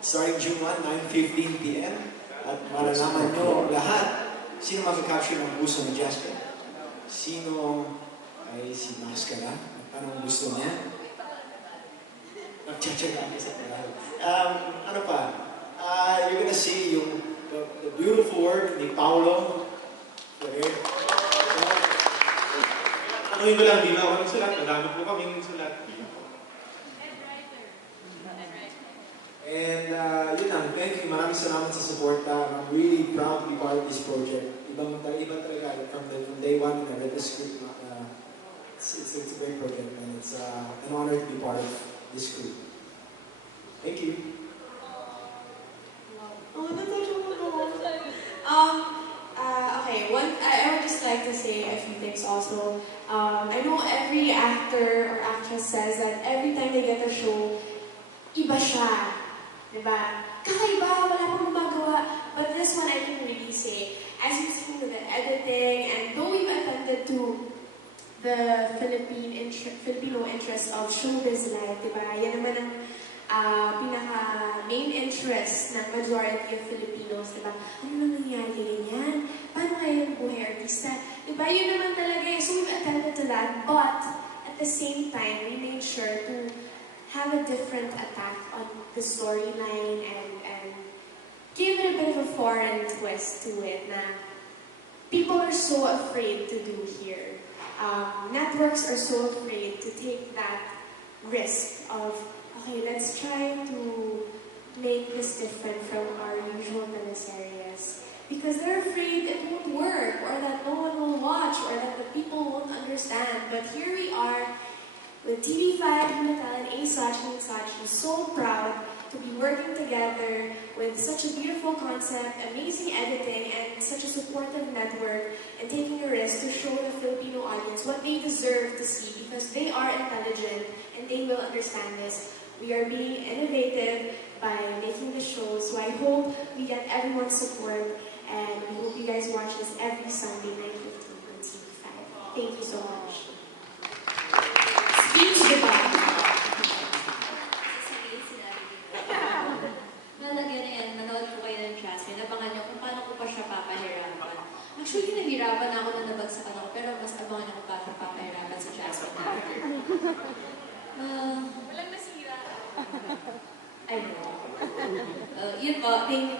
starting June 1, 9:15 p.m. At malalaman nyo lahat sino mag-capture ng puso ni Jasper, sino ay si Mascara, at anong gusto niya. Nagtsatsaga sa tagal. Ano pa? You're gonna see the beautiful work ni Paolo. Okay? Ano ko lang, di na ako nagsulat. Madami po kaming sulat. And yun lang, thank you. Maraming salamat sa support. I'm really proud to be part of this project. Iba talaga from day one when I read the script. It's a great project and it's an honor to be part of this group. Thank you. Okay, I would just like to say a few things also. I know every actor or actress says that every time they get a show, iba siya. Diba? Kakaiba, wala pang gumagawa. But this one I can really say, as you've seen with the editing, and though we've attended to the Filipino interest of showbiz life, diba? Yan naman ang pinaka-main interest ng majority of Filipinos, diba? Ano nang nangyari kay ganyan? Paano kayo yung buhay artista? Diba? Yun naman talaga eh. So we've attended to that, but at the same time, we made sure to have a different attack on the storyline and give it a bit of a foreign twist to it na people are so afraid to do here. Networks are so afraid to take that risk of, okay, let's try to make this different from our usual teleseries. Because they're afraid it won't work, or that no one will watch, or that the people won't understand. But here we are, with TV5, Hinatal, and Asachi, so proud to be working together with such a beautiful concept, amazing editing, and such a supportive network, and taking a risk to show the Filipino audience what they deserve to see, because they are intelligent and they will understand this. We are being innovative by making the show, so I hope we get everyone's support, and we hope you guys watch this every Sunday, 9:15 on TV5. Thank you so much. Speech diba? Nalagyan na yan, manood ko kayo ng Jasmine. Nabangan niyo kung paano ko pa siya papahirapan. Actually, nahirapan ako na nabagsakan ako, pero mas abangan ako paano papahirapan si Jasmine after. Walang nasira. I know. Yun po, thank you